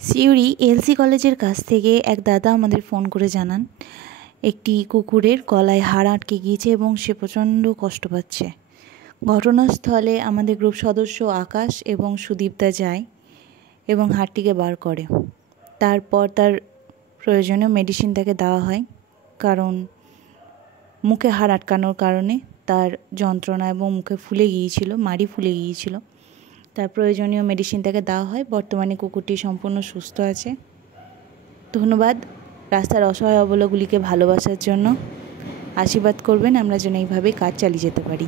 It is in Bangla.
সিউড়ি এলসি কলেজের কাছ থেকে এক দাদা আমাদের ফোন করে জানান একটি কুকুরের গলায় হাড় আটকে গিয়েছে এবং সে প্রচণ্ড কষ্ট পাচ্ছে। ঘটনাস্থলে আমাদের গ্রুপ সদস্য আকাশ এবং সুদীপদা যায় এবং হাড়টিকে বার করে। তারপর তার প্রয়োজনীয় মেডিসিন তাকে দেওয়া হয়, কারণ মুখে হাড় আটকানোর কারণে তার যন্ত্রণা এবং মুখে ফুলে গিয়েছিল, মাড়ি ফুলে গিয়েছিল। তার প্রয়োজনীয় মেডিসিন তাকে দেওয়া হয়। বর্তমানে কুকুরটি সম্পূর্ণ সুস্থ আছে। ধন্যবাদ রাস্তার অসহায় অবলাগুলিকে ভালোবাসার জন্য। আশীর্বাদ করবেন আমরা যেন এইভাবে কাজ চালিয়ে যেতে পারি।